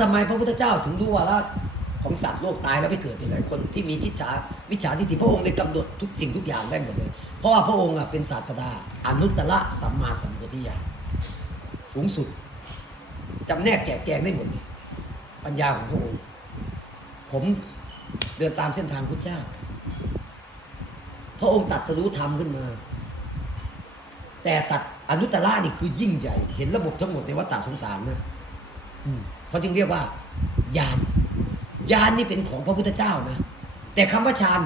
ทำไมพระพุทธเจ้าถึงรู้ว่าระของสัตว์โลกตายแล้วไปเกิดเป็นอะไรคนที่มีจิตฉาวิชาทิฏฐิพระองค์เลยกำหนดทุกสิ่งทุกอย่างได้หมดเลย เพราะว่าพระองค์เป็นศาสดาอนุตตรสัมมาสัมพุทธิญาณสูงสุดจำแนกแกะแจงได้หมดเลยปัญญาของพระองค์ผมเดินตามเส้นทางพุทธเจ้า พระองค์ตัดสรู้ธรรมขึ้นมา แต่ตัดอนุตตรนี่คือยิ่งใหญ่ เห็นระบบทั้งหมดในวัฏฏะสงสารนะอืม เขาจึงเรียกว่าญาณญาณนี่เป็นของพระพุทธเจ้านะ แต่คำว่าฌาน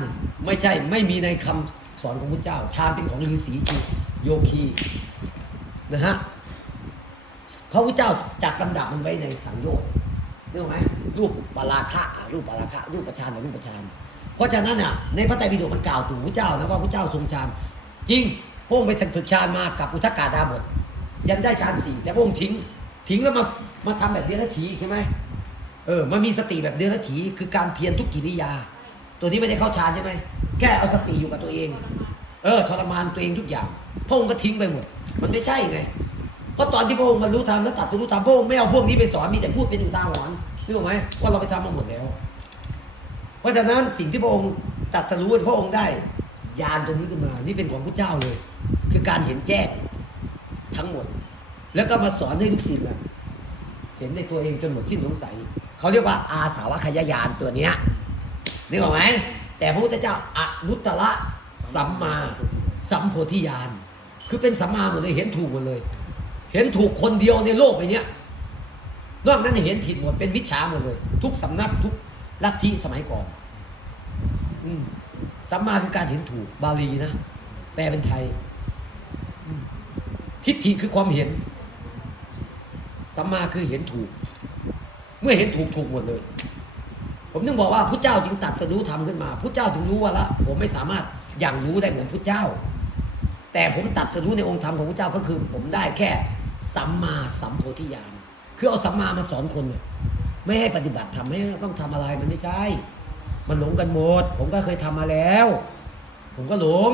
ไม่ใช่ไม่มีในคำสอนของพระเจ้าฌานเป็นของฤาษีชีโยคีนะฮะพระพุทธเจ้าจัดลำดับมันไว้ในสังโยชน์นึกไหมรูปปาราคะรูปปาราคะรูปประชานรูปประชานเพราะฉะนั้นอะในพระไตรปิฎกมันกล่าวถึงพระเจ้านะว่าพระเจ้าทรงฌานจริงพระองค์ไปฝึกฌานมากับอุทกาดาบท ยังได้ฌานสี่แต่พระองค์ทิ้งทิ้งแล้วมา มาทำแบบเดียรถีใช่ไหมเออมันมีสติแบบเดียรถีคือการเพียรทุกกิริยา ตัวนี้ไม่ได้เข้าฌานใช่ไหมแค่เอาสติอยู่กับตัวเอง เออทรมานตัวเองทุกอย่าง พระองค์ก็ทิ้งไปหมด มันไม่ใช่ไงเพราะตอนที่พระองค์บรรลุธรรมแล้วตัดสรู้ธรรมพระองค์ไม่เอาพวกนี้ไปสอนมีแต่พูดเป็นอุทาหรณ์นึกออกไหมว่าเราไปทำมาหมดแล้ว เพราะฉะนั้นสิ่งที่พระองค์ตัดสรู้พระองค์ได้ญาณตัวนี้ขึ้นมา นี่เป็นของพระเจ้าเลย คือการเห็นแจ้งทั้งหมด แล้วก็มาสอนให้ลูกศิษย์อะ ห็นในตัวเองจนหมดสิ้นสงสัยเขาเรียกว่าอาสาวคยายานตัวเนี้ยนึกออกไหมแต่พระพุทธเจ้าอนุตตรสัมมาสัมโพธิญาณคือเป็นสัมมาหมดเลยเห็นถูกหมดเลย เห็นถูกคนเดียวในโลกไปเนี้ยนอกนั้นเห็นผิดหมดเป็นวิชาหมดเลย ทุกสำนักทุกลัทธิสมัยก่อนอสัมมาคือการเห็นถูกบาลีนะ แปลเป็นไทยทิฏฐิคือความเห็น สัมมาคือเห็นถูก เมื่อเห็นถูกถูกหมดเลย ผมถึงบอกว่าพระเจ้าจึงตัดสรู้ธรรมขึ้นมาพระเจ้าถึงรู้ว่าละผมไม่สามารถอย่างรู้ได้เหมือนพระเจ้า แต่ผมตัดสรู้ในองค์ธรรมของพระเจ้าก็คือ ผมได้แค่สัมมาสัมโพธิญาณคือเอาสัมมามาสอนคนเนี่ยไม่ให้ปฏิบัติทำให้ต้องทำอะไรมันไม่ใช่ มันหลงกันหมด ผมก็เคยทำมาแล้ว ผมก็หลง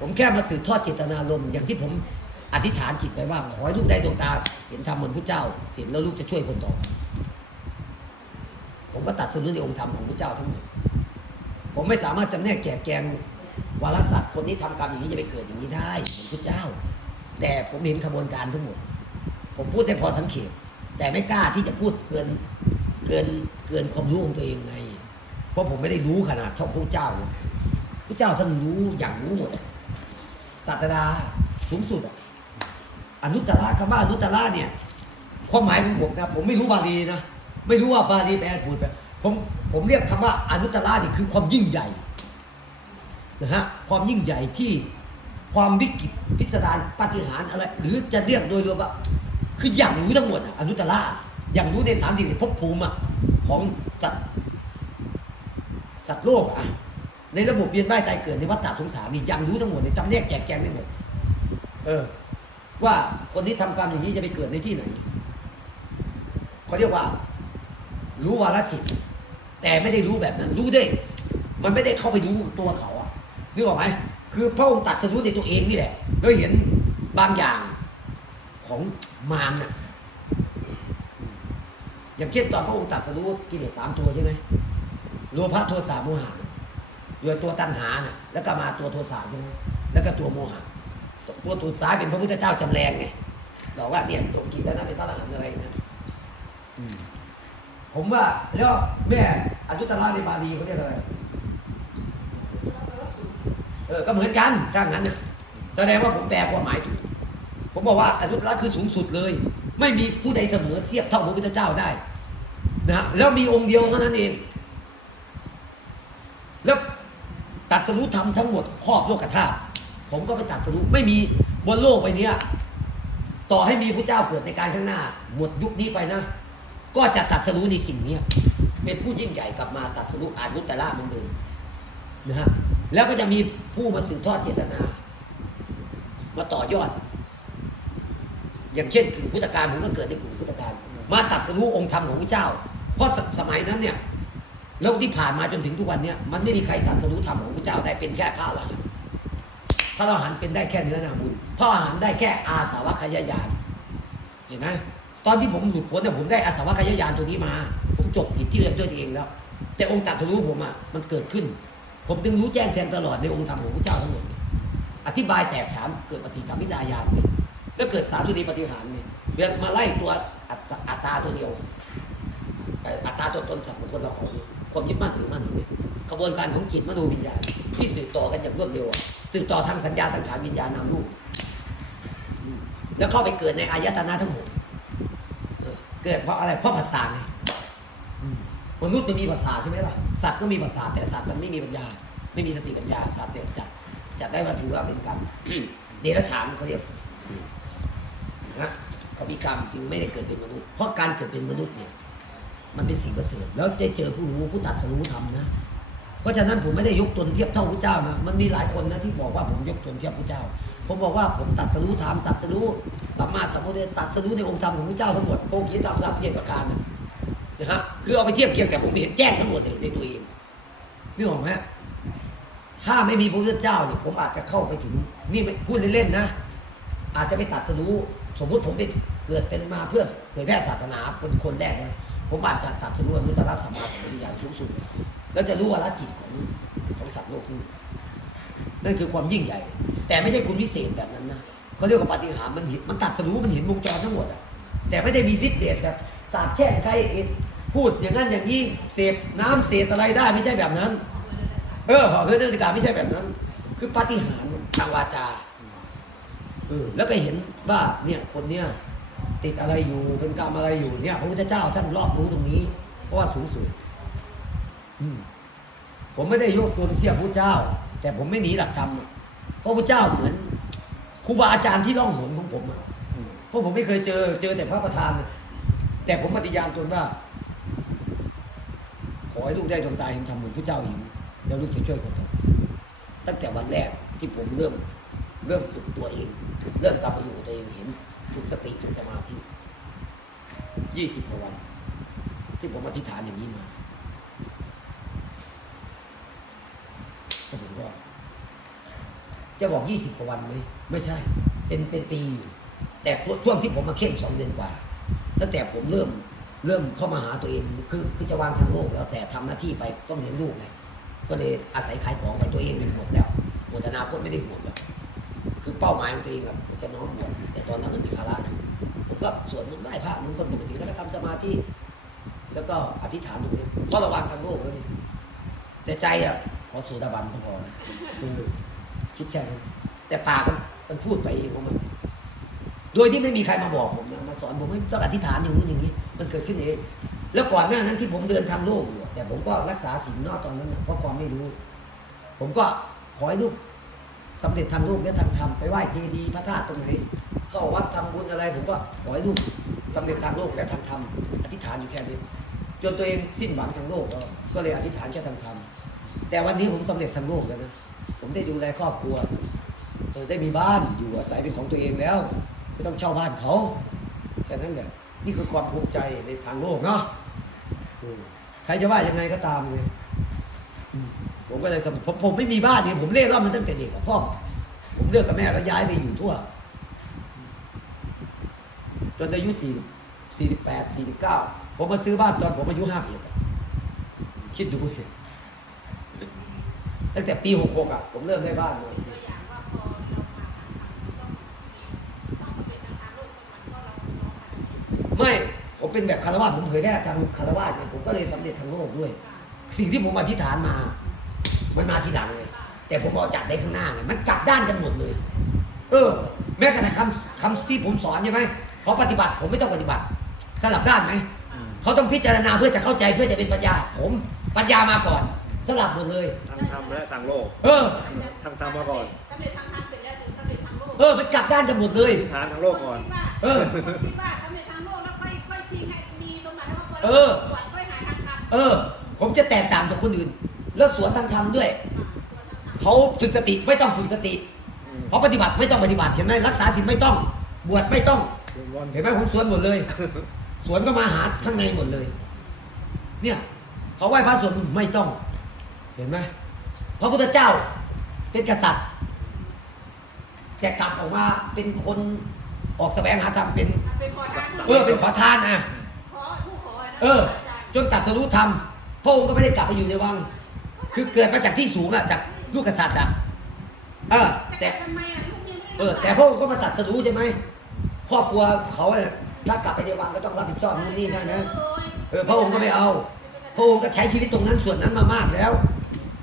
ผมแค่มาสืบทอดเจตนารมณ์อย่างที่ผม อธิษฐานจิตไว้ว่าขอให้ลูกได้ดวงตา เห็นธรรมเหมือนพระเจ้า เห็นแล้วลูกจะช่วยคนต่อไปผมก็ตัดสรุปในองค์ธรรมของพระเจ้าทั้งหมดผมไม่สามารถจำแนกแจกแกงวารสัตว์คนนี้ทำกรรมอย่างนี้จะไปเกิดอย่างนี้ได้เหมือนพระเจ้า แต่ผมเห็นขบวนการทั้งหมด ผมพูดได้พอสังเขตแต่ไม่กล้าที่จะพูดเกินเกินเกินความรู้ของตัวเองไง เพราะผมไม่ได้รู้ขนาดเท่าพระเจ้าพระเจ้าท่านรู้อย่างรู้หมดศาสดาสูงสุดอะ อนุตตรคำว่าอนุตตรเนี่ยความหมายของผมนะผมไม่รู้บาลีนะไม่รู้ว่าบาลีแปลถูกแปลผมผมเรียกคำว่าอนุตตรนี่คือความยิ่งใหญ่นะฮะความยิ่งใหญ่ที่ความวิกฤตพิสดารปาฏิหาริย์อะไร หรือจะเรียกโดยรวมว่าคืออย่างรู้ทั้งหมดอนุตตรอย่างรู้ในสามสิบเอ็ดภพภูมิอะของสัตว์สัตว์โลกอะในระบบเวียนว่ายตายเกิดในวัฏฏะสงสารนี่ยังรู้ทั้งหมดในจำแนกแจกแจงได้หมดเออ ว่าคนที่ทำกรรมอย่างนี้จะไปเกิดในที่ไหนเขาเรียกว่า รู้วาระจิต แต่ไม่ได้รู้แบบนั้น รู้ได้ มันไม่ได้เข้าไปรู้ตัวเขาอะนึกออกไหมคือพระองค์ตัดสรู้ในตัวเองนี่แหละแล้วเห็นบางอย่างของมารน่ะ อย่างเช่นตอนพระองค์ตัดสรู้กิเลสสามตัวใช่ไหมโลภะโทสะโมหะโดยตัวตัณหาน่ะ แล้วก็มาตัวโทสะใช่ไหมแล้วก็ตัวโมหะ ตัวสุดท้าเป็นพระพุทธเจ้าจำแรงไงบอกว่าเนี่ยตัวกินแล้วนะเป็นพระอรหันต์อะไรนะผมว่าแล้วแม่อนุตตรในบาลีเขาเรียกอะไรเออก็เหมือนกันถ้างั้นน่ะแสดงว่าผมแปลความหมายถูกผมบอกว่าอนุตตรคือสูงสุดเลย ไม่มีผู้ใดเสมอเทียบเท่าพระพุทธเจ้าได้นะแล้วมีองค์เดียวเท่านั้นเอง แล้วตัดสรุธรรมทั้งหมดครอบโลกธาตุ ผมก็ไปตัดสรุปไม่มีบนโลกไปเนี้ต่อให้มีพระเจ้าเกิดในการข้างหน้า หมดยุคนี้ไปนะ ก็จะตัดสรุปในสิ่งเนี้ยเป็นผู้ยิ่งใหญ่กลับมาตัดสรุปอานุตตรเหมือนเดิมนะฮะแล้วก็จะมีผู้มาสืบทอดเจตนา มาต่อยอด อย่างเช่นกลุ่มพุทธการผมก็เกิดในกลุ่มพุทธการ มาตัดสรุปองค์ธรรมของพระเจ้า เพราะสสมัยนั้นเนี่ยแล้วที่ผ่านมาจนถึงทุกวันเนี้ยมันไม่มีใครตัดสรู้ธรรมของพระเจ้าได้เป็นแค่พระอรหัน พระอรหันต์เป็นได้แค่เนื้อนาบุญพระอรหันต์ได้แค่อาสาวคยายานเห็นไหมตอนที่ผมหลุดพ้นเนี่ยผมได้อาสวะกายญาณตัวนี้มา ผมจบจิตที่ด้วยตัวเองแล้ว แต่องค์ตัดรู้ผมอะมันเกิดขึ้น ผมจึงรู้แจ้งแทงตลอดในองค์ธรรมของพระเจ้าทั้งหมดอธิบายแตกฉานเกิดปฏิสัมพิทายานเนี่ยแล้วเกิดสามจุดีปฏิหารเนี่ยเพื่อมาไล่ตัวอัตตาตัวเดียวอัตตาตัวตนสัตว์บุคคลเราของความยึดมั่นถือมั่นอยู่เนี่ยกระบวนการของจิตมโนวิญญาณที่สืบต่อกันอย่างรวดเร็วอะ สืบต่อทางสัญญาสังขารวิญญาณนามรูปแล้วเข้าไปเกิดในอายตนะทั้งหมดเกิดเพราะอะไรเพราะภาษาไงมนุษย์มันมีภาษาใช่ไหมล่ะสัตว์ก็มีภาษาแต่สัตว์มันไม่มีปัญญา ไม่มีสติปัญญาสัตว์เนี่ยจัดจัดได้ว่าถือว่าเป็นกรรมเดรัจฉานเขาเรียกนะเขามีกรรมจึงไม่ได้เกิดเป็นมนุษย์ เพราะการเกิดเป็นมนุษย์เนี่ย มันเป็นสิ่งประเสริฐแล้วได้เจอผู้รู้ผู้ตัดสรู้ธรรมนะ ราะฉะนั้นผมไม่ได้ยกตนเทียบเท่าพระเจ้านะมันมีหลายคนนะที่บอกว่าผมยกตนเทียบพระเจ้า ผมบอกว่าผมตัดสรู้ธรรมตัดสรู้สัมมาสัมพุทธตัดสรู้ในองค์ธรรมของพระเจ้าทั้งหมดโภคีธรรมสามเจ็ดประการนะนะฮะคือเอาไปเทียบเคียงแต่ผมเห็นแจ้งทั้งหมดในตัวเองนึกออกไหมถ้าไม่มีพระพุทธเจ้าเนี่ยผมอาจจะเข้าไปถึงนี่พูดเล่นๆนะ อาจจะไปตัดสรู้สมมุติผมเป็นเกิดเป็นมาเพื่อเผยแพร่ศาสนาเป็นคนแรกนะผมอาจจะตัดสรู้อนุตตรสัมมาสัมพุทธญาณสูงสุด แล้วจะรู้ว่าละจิตของของสัตว์โลกที่นั่นคือความยิ่งใหญ่ แต่ไม่ใช่คุณวิเศษแบบนั้นนะเขาเรียกว่าปาฏิหาริมันเห็นมันตัดสรู้มันเห็นวงจรทั้งหมดอะแต่ไม่ได้มีฤทธิ์เดชแบบสาบแช่งใครเอ็ดพูดอย่างนั้นอย่างนี้เสพน้ำเสพอะไรได้ไม่ใช่แบบนั้น เออขอเรื่องนาฬิการไม่ใช่แบบนั้น คือปาฏิหาริย์ทางวาจาเออแล้วก็เห็นว่าเนี่ยคนเนี้ยติดอะไรอยู่เป็นกรรมอะไรอยู่เนี่ยพระพุทธเจ้าท่านรอบรู้ตรงนี้ เพราะว่าสูงสุด ผมไม่ได้ยกตนเทียบพระเจ้า แต่ผมไม่หนีหลักธรรมอะเพราะพระเจ้าเหมือนครูบาอาจารย์ที่ล่องหนของผมอะเพราะผมไม่เคยเจอ เจอแต่พระประธาน แต่ผมปฏิญาณตนว่า ขอให้ลูกได้ดวงตาเห็นธรรมเหมือนพระเจ้าเห็นแล้วลูกจะช่วยคนต่อไปตั้งแต่วันแรกที่ผมเริ่มเริ่มฝึกตัวเอง เริ่มกลับมาอยู่กับตัวเองเห็นฝึกสติฝึกสมาธิยี่สิบกว่าวัน ที่ผมอธิษฐานอย่างนี้มาก็ผมก็ จะบอกยี่สิบกว่าวันไหมไม่ใช่ เป็นเป็นปีอยู่แต่ช่วงที่ผมมาเข้มสองเดือนกว่า ตั้งแต่ผมเริ่มเริ่มเข้ามาหาตัวเองคือคือจะวางทางโลกแล้วแต่ทำหน้าที่ไปต้องเลี้ยงลูกไงก็เลยอาศัยขายของไปตัวเองเป็นหมดแล้วหมดอนาคตไม่ได้ห่วงแล้วคือเป้าหมายของตัวเองอะผมจะน้อมบวชแต่ตอนนั้นมันมีภาระนะผมก็สวดมนต์ไหว้พระเหมือนคนปกติแล้วก็ทำสมาธิแล้วก็อธิษฐานตรงนี้เพราะระวังทางโลกแล้วนี่แต่ใจอะขอสูดาบันก็พอนะ คิดแค่นั้นแต่ปากมันมันพูดไปเองของมัน โดยที่ไม่มีใครมาบอกผมนะมาสอนผมไม่ต้องอธิษฐานอย่างนู้นอย่างนี้ มันเกิดขึ้นเองแล้วก่อนหน้านั้นที่ผมเดินทำโลกอยู่แต่ผมก็รักษาศีลนอกตอนนั้นเพราะความไม่รู้ ผมก็ขอให้ลูกสำเร็จทางโลกและทางธรรมไปไหว้เจดีย์พระธาตุตรงไหนเข้าวัดทำบุญอะไร ผมก็ขอให้ลูกสำเร็จทางโลกและทางธรรมอธิษฐานอยู่แค่นี้จนตัวเองสิ้นหวังทางโลกก็เลยอธิษฐานแค่ทางธรรมแต่วันนี้ผมสำเร็จทางโลกแล้วนะ ผมได้ดูแลครอบครัวเออได้มีบ้านอยู่อาศัยเป็นของตัวเองแล้ว ไม่ต้องเช่าบ้านเขาแค่นั้นแหละนี่คือความภูมิใจในทางโลกเนาะใครจะว่ายังไงก็ตามเลยผมก็เลยสมผมผมไม่มีบ้านเนี่ยผมเล่ร่อนมาตั้งแต่เด็กกับพ่อผมเลิกกับแม่ก็ย้ายไปอยู่ทั่ว จนอายุสี่สี่สิบแปดสี่สิบเก้าผมมาซื้อบ้านตอนผมอายุห้าเอ็ดคิดดูสิ ตั้งแต่ปีหกหกอะผมเริ่มได้บ้านเลยตัวยไม่ผมเป็นแบบคารวะผมเผยแพร่ทางคารวะไงผมก็เลยสำเร็จทางโลกด้วย สิ่งที่ผมอธิษฐานมา มันมาทีหลังไงแต่ผมเอาจัดได้ข้างหน้าไงมันกลับด้านกันหมดเลย เออ แม้กระทั่งคำคำที่ผมสอนใช่ไหมพอปฏิบัติ ผมไม่ต้องปฏิบัติสลับด้านไหมเขาต้องพิจารณาเพื่อจะเข้าใจเพื่อจะเป็นปัญญา ผมปัญญามาก่อน สลับหมดเลยทางธรรมและทางโลกเออทางธรรมมาก่อนสำเร็จทางธรรมเสร็จแล้วถึงสำเร็จทางโลกเออมันกลับด้านกันหมดเลยฐานทางโลกก่อนคิดว่าเออ คิดว่าสำเร็จทางโลกแล้วค่อยค่อยทิ้งให้มีสมบัติแล้วก็เออบวชค่อยหาทางธรรมเออ ผมจะแตกต่างจากคนอื่น แล้วสวนทางธรรมด้วย เขาฝึกสติไม่ต้องฝึกสติ อืม เขาปฏิบัติไม่ต้องปฏิบัติเห็นไหมรักษาศีลไม่ต้อง บวชไม่ต้อง เป็นวันเห็นไหมผมสวนหมดเลย สวนก็มาหาข้างในหมดเลย เนี่ย เขาไหว้พระสวดมนต์ไม่ต้อง เห็นไหมพระพุทธเจ้าเป็นกษัตริย์ แต่กลับออกมาเป็นคนออกแสวงหาธรรมเป็นทำเป็นขอทานเออเป็นขอทานอะขอผู้ขอนะเออาจารย์จนตรัดสรู้ธรรมพระองค์ก็ไม่ได้กลับไปอยู่ในวัง คือเกิดมาจากที่สูงอะจากลูกกษัตริย์อะเออแต่ทำไมอะลูกยังไม่ได้เออแต่พระองค์ก็มาตรัดสรู้ใช่ไหมครอบครัวเขาเนี่ยถ้ากลับไปในวังก็ต้องรับผิดชอบนู่นนี่นั่นนะเออพระองค์ก็ไม่เอา พระองค์ก็ใช้ชีวิตตรงนั้นส่วนนั้นมามากแล้ว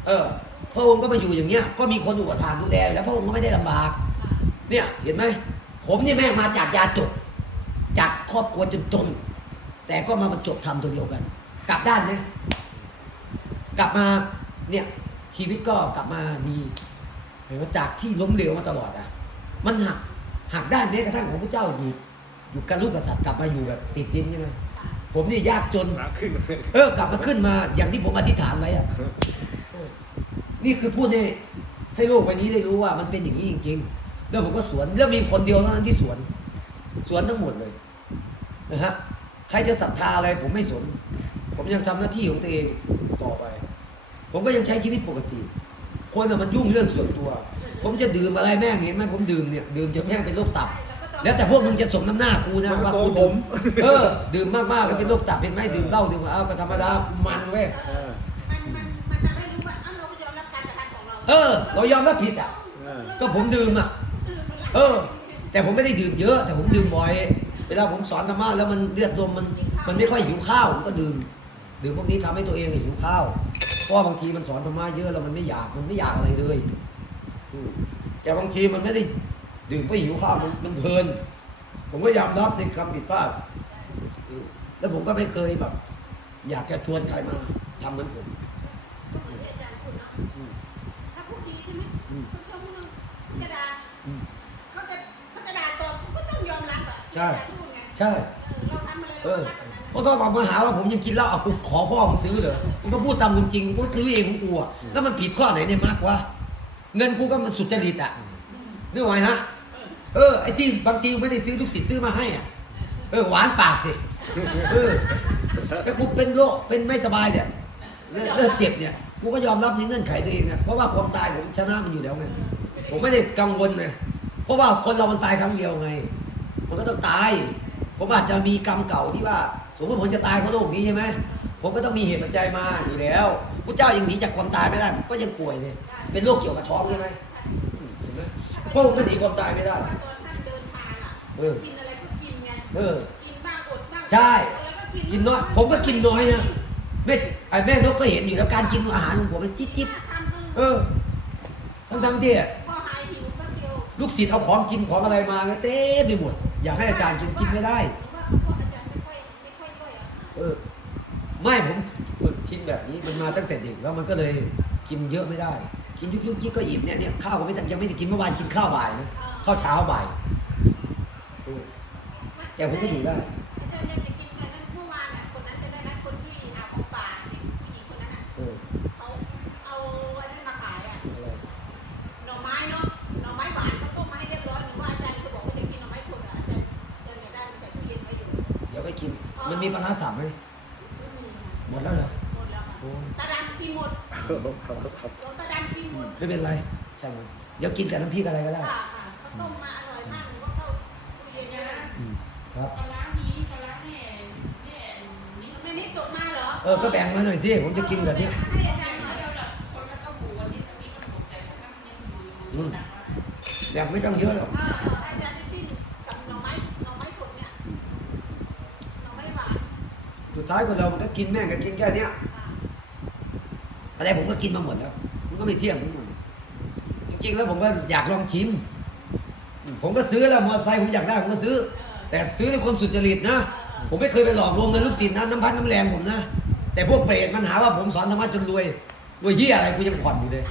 เออ พระองค์ก็มาอยู่อย่างเงี้ย ก็มีคนอุปถัมภ์ดูแลแล้วพระองค์ก็ไม่ได้ลำบาก เนี่ยเห็นไหม ผมนี่แม่งมาจากยาจกจากครอบครัวจนๆแต่ก็มาบรรจบทำตัวเดียวกัน กลับด้านไหมกลับมาเนี่ยชีวิตก็กลับมาดีเห็นไหมจากที่ล้มเหลวมาตลอดอะ มันหักหักด้านแม้กระทั่งของพระเจ้าอยู่อยู่กับลูกกษัตริย์กลับมาอยู่แบบติดดินใช่ไหมผมนี่ยากจนหนาขึ้น เออกลับมาขึ้นมาอย่างที่ผมอธิษฐานไว้อะเออ นี่คือพูดให้ให้โลกใบนี้ได้รู้ว่ามันเป็นอย่างนี้จริง ๆ แล้วผมก็สวนแล้วมีคนเดียวเท่านั้นที่สวน สวนทั้งหมดเลยนะฮะใครจะศรัทธาอะไรผมไม่สน ผมยังทำหน้าที่ของตัวเองต่อไป ผมก็ยังใช้ชีวิตปกติ คนอะมันยุ่งเรื่องส่วนตัว ผมจะดื่มอะไรแม่งเห็นไหมผมดื่มเนี่ยดื่มจนแม่งเป็นโรคตับ แล้วแต่พวกมึงจะสมน้ำหน้ากูนะมันก็ว่าโกกูงผดื่มมเออ ดื่มมากๆก็เป็นโรคตับเป็นไหมดื่มเหล้าดื่มเอาก็ธรรมดามันเว้ย เราเออ เรายอมรับผิดอะ เออก็ผมดื่มอะดื่มมันละเออ แต่ผมไม่ได้ดื่มเยอะ แต่ผมดื่มบ่อย เวลาผมสอนธรรมะแล้วมันเลือดลมมันมันไม่ค่อยหิวข้าวผมก็ดื่ม ดื่มพวกนี้ทำให้ตัวเองหิวข้าว เพราะว่าบางทีมันสอนธรรมะเยอะแล้วมันไม่อยากมันไม่อยากอะไรเลยอืมแต่บางทีมันไม่ได้ดื่มเพื่อหิวข้าวมันมันเพลิน ผมก็ยอมรับในคำผิดพลาดอืมแล้วผมก็ไม่เคยแบบ อยากจะชวนใครมาทำเหมือนผม ใช่ ใช่ เออเราทำอะไรเอเราอก็รับแบบนั้นเพราะถ้าบอกมาหาว่าผมยังกินเหล้าเอากูขอพ่อมึงซื้อเหรอกูก็พูดตามจริงๆกูซื้อเองของกูอะแล้วมันผิดข้อไหนเนี่ยมากวะเงินกูก็มันสุจริตอะนึกอไหมฮะเออไอ้ที่บางทีไม่ได้ซื้อลูกศิษย์ซื้อมาให้อะเออหวานปากสิเออแต่กูเป็นโรคเป็นไม่สบายเนี่ยเริ่มเจ็บเนี่ยกูก็ยอมรับในเงื่อนไขตัวเองอะเพราะว่าความตายผมชนะมันอยู่แล้วไงผมไม่ได้กังวลไงเพราะว่าคนเรามันตายครั้งเดียวไง มันก็ต้องตายผมอาจจะมีกรรมเก่าที่ว่า สมมติผมจะตายเพราะโรคนี้ใช่ไหมผมก็ต้องมีเหตุปัจจัยมาอยู่แล้วพระเจ้ายังหนีจากความตายไม่ได้ก็ยังป่วยเลยเป็นโรคเกี่ยวกับท้องใช่ไหมอืมเห็นไหมพระองค์ก็หนีความตายไม่ได้ว่าตอนท่านเดินทางอะเออกินอะไรก็กินไงเออกินบ้างอดบ้างใช่อะไรก็กินน้อยผมก็กินน้อยนะแม่ไอ้แม่นกก็เห็นอยู่แล้วการกินอาหารของผมมันจิ๊บจิ๊บทำเออ ทั้งทั้งๆที่พอหายหิวแป๊บเดียวลูกศิษย์เอาของกินของอะไรมาเต็มไปหมด อยากให้อาจารย์กินกินไม่ได้ไม่ค่อยไม่ค่อยย่อยอะเออ ไม่ผมฝึกกินแบบนี้มันมาตั้งแต่เด็กแล้วมันก็เลยกินเยอะไม่ได้ กินยุกยุกยิกก็อิ่มเนี่ยเนี่ยข้าวก็ไม่ตั้งยังไม่ได้กินเมื่อวานกินข้าวบ่ายนะข้าวเช้าบ่ายเออแต่ผมก็อยู่ได้ มันมีปลาร้าสับไหมอืมหมดแล้วเหรอหมดแล้วค่ะโอ้ตาดำกินหมดครับครับหลวงตาดำกินหมดไม่เป็นไรช่างมันเดี๋ยวกินกับน้ำพริกอะไรก็ได้ค่ะค่ะเขาต้มมาอร่อยมากหนูก็เข้าตู้เย็นนะอืมครับ ปลาร้านี้ปลาร้าแม่แม่นี่แม่นี่สดมาเหรอเออก็แบ่งมาหน่อยสิผมจะกินกับเนี้ยให้อาจารย์หน่อยเดี๋ยวเราคนละเต้าหู้วันนี้ตอนนี้มันหมดแต่ถ้ามันยังอยู่อยู่หนักว่าแบ่งไม่ต้องเยอะหรอกอ่าให้อาจารย์จะจิ้มกับหน่อไม้หน่อไม้สดเนี่ยหน่อไม้หวาน สุ ดท้ายคนเรามันก็กินแม่งก็กินแค่เนี้ยอ่าอะไรผมก็กินมาหมดแล้ว มันก็ไม่เที่ยงทั้งหมดจริงๆแล้วผมก็อยากลองชิม ผมก็ซื้อแล้วมอเตอร์ไซค์ผมอยากได้ผมก็ซื้อ แต่ซื้อในความสุจริตนะ ผมไม่เคยไปหลอกลวงเงินลูกศิษย์นะน้ำพันน้ำแรงผมนะ แต่พวกเปรตมันหาว่าผมสอนธรรมะจนรวย รวยเหี้ยอะไรกูยังผ่อนอยู่เลย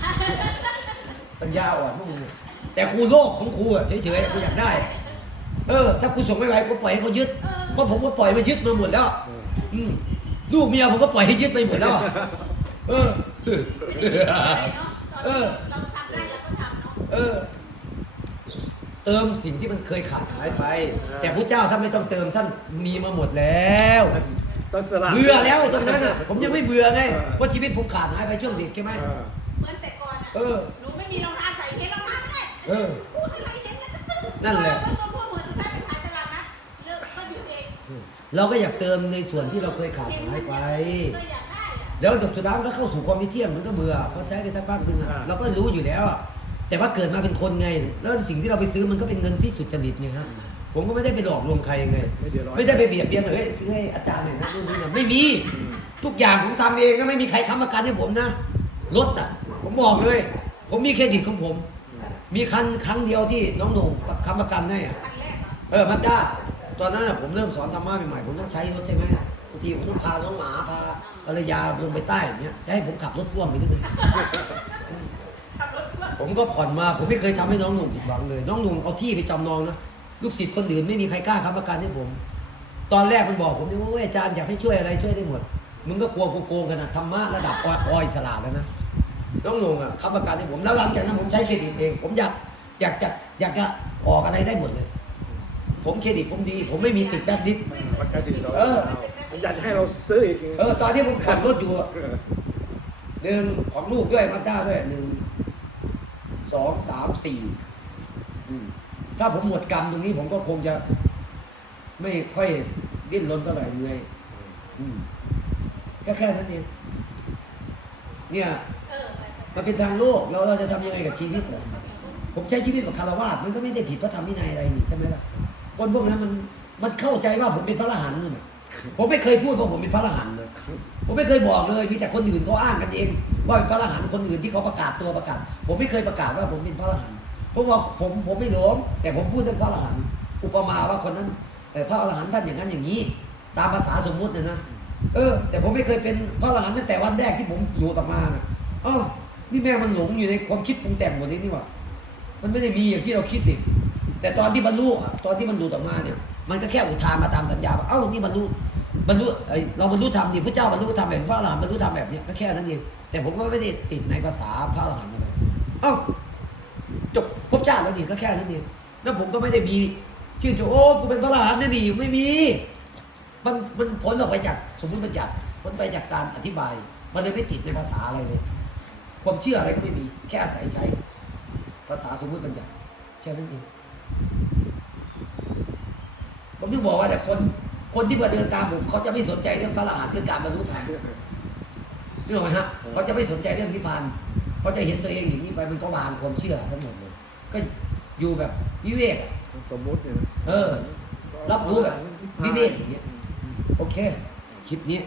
ปัญญาอ่อนพวกมึงเนี่ยแต่ครูโลกของครูอะเฉยๆกูอยากได้ เออ ถ้ากูส่งไม่ไหวกูปล่อยให้เขายึดเพราะผมก็ปล่อยมายึดมาหมดแล้วเอออืมลูกเมียผมก็ปล่อยให้ยึดไปหมดแล้วอะเอออะไรเนาะตอนเอนี้อเราทำได้เราก็ทำเนาะเออ เติมสิ่งที่มันเคยขาดหายไป แต่พระเจ้าท่านไม่ต้องเติมท่านมีมาหมดแล้ว ต้นสลัดเบื่อแล้วไอ้ตรงนั้นอะ ผมยังไม่เบื่อไงเพราะชีวิตผมขาดหายไปช่วงเด็กใช่ไหมเออเหมือนแต่ก่อนอะเออ หนูไม่มีรองเท้าใส่เห็นรองเท้าไม่ได้เออ พูดอะไรเห็นแล้วก็ซื้อนั่นแหละพอต้นพวกเหมือนสุดท้ายไปขายตลาดนัดเลิกก็ เราก็อยากเติมในส่วนที่เราเคยขาดหายไปก็อยากได้อะแล้วจบสุดท้ายมันก็เข้าสู่ความมิเที่ยงมันก็เบื่อพอใช้ไปสักพักหนึงอะเราก็รู้อยู่แล้วอะแต่ว่าเกิดมาเป็นคนไง แล้วสิ่งที่เราไปซื้อมันก็เป็นเงินที่สุจริตไงฮะผมก็ไม่ได้ไปหลอกลวงใครไง ไม่เดือดร้อนไม่ได้ไปเบียดเบียนเลยเฮ้ยซื้อให้อาจารย์หน่อยนะนู่นนี่นะไม่มีทุกอย่างผมทำเองก็ไม่มีใครค้ำประกันให้ผมนะรถอะผมบอกเลย ผมมีเครดิตของผม มีคันครั้งเดียวที่น้องหนุ่มค้ำประกันให้อะคันแรกเหรอเออมาด้า ตอนนั้นอะผมเริ่มสอนธรรมะใหม่ๆผมต้องใช้รถใช่ไหมบางทีผมต้องพาน้องหมาพาภรรยาลงไปใต้อย่างเงี้ยจะให้ผมขับรถพ่วงไปด้วยไหมขับรถพ่วงผมก็ผ่อนมาผมไม่เคยทำให้น้องหนุ่มผิดหวังเลย น้องหนุ่มเอาที่ไปจำนองนะลูกศิษย์คนอื่นไม่มีใครกล้าค้ำประกันให้ผม ตอนแรกมันบอกผมนี่ว่าเว้ยอาจารย์อยากให้ช่วยอะไรช่วยได้หมดมึงก็กลัวกูโกงกันนะธรรมะระดับออยออยสลาดแล้วนะน้องหนุ่มอะค้ำประกันให้ผมแล้วหลังจากนั้นผมใช้เครดิตเอง ผมอยากอยากจะอยากจะออกอะไรได้หมดเลย ผมเครดิตผมดี ผมไม่มีติดแบดลิสต์ประกันดีเราเออมันอยากจะให้เราซื้ออีกเออ ตอนที่ผมผ่อนรถอยู่อะเออหนึ่งของลูกด้วยมาด้าด้วยหนึ่งสองสามสี่อืมถ้าผมหมดกรรมตรงนี้ผมก็คงจะ ไม่ค่อยดิ้นรนเท่าไหร่เหนื่อยอืมแค่แค่นั้นเองเนี่ยเออไปไปมันเป็นทางโลกแล้วเราจะทำยังไงกับชีวิตล่ะผมใช้ชีวิตแบบคารวะมันก็ไม่ได้ผิดพระธรรมวินัยอะไรนี่ใช่ไหมล่ะ คนพวกนั้นมันมันเข้าใจว่าผมเป็นพระอรหันต์นู่นน่ะผมไม่เคยพูดว่าผมเป็นพระอรหันต์เลยผมไม่เคยบอกเลย มีแต่คนอื่นเขาอ้างกันเอง ว่าเป็นพระอรหันต์คนอื่นที่เขาประกาศตัวประกาศ ผมไม่เคยประกาศว่าผมเป็นพระอรหันต์เพราะว่าผมผมไม่หลงแต่ผมพูดเรื่องพระอรหันต์อุปมาว่าคนนั้นเอ่อพระอรหันต์ท่านอย่างนั้นอย่างนี้ ตามภาษาสมมุตินะนะเออ แต่ผมไม่เคยเป็นพระอรหันต์ตั้งแต่วันแรกที่ผมหลุดออกมานะอ๋อนี่แม่งมันหลงอยู่ในความคิดปรุงแต่งหมดเลยนี่หว่ามันไม่ได้มีอย่างที่เราคิดดิ แต่ตอนที่บรรลุตอนที่มันหลุดออกมาเนี่ยมันก็แค่อุทานมาตามสัญญาว่าเอ้านี่บรรลุบรรลุเราบรรลุธรรมดิพระเจ้าบรรลุธรรมแบบพระอรหันต์บรรลุธรรมแบบนี้ก็แค่นั้นเองแต่ผมก็ไม่ได้ติดในภาษาพระอรหันต์อะไรเอ้าจบภพชาติแล้วนี่ก็แค่นั้นเองแล้วผมก็ไม่ได้มีชื่อโอ้กูเป็นพระอรหันต์นี่นี่ไม่มี มันมันพ้นออกไปจากสมมติบัญญัติพ้นไปจากการอธิบาย มันเลยไม่ติดในภาษาอะไรเลย ความเชื่ออะไรก็ไม่มีแค่อาศัยใช้ ภาษาสมมติบัญญัติแค่นั้นเอง ผมถึงบอกว่าแต่คนคนที่มาเดินตามผมเขาจะไม่สนใจเรื่องพระอรหันต์เรื่องการบรรลุธรรมนึกออกไหมฮะเขาจะไม่สนใจเรื่องนิพพานเขาจะเห็นตัวเองอย่างนี้ไปมันก็วางความเชื่อทั้งหมดเลยก็อยู่แบบวิเวกอะสมมุติเนี่ยนะเออ รับรู้แบบวิเวกอย่างเงี้ยโอเคคลิปนี้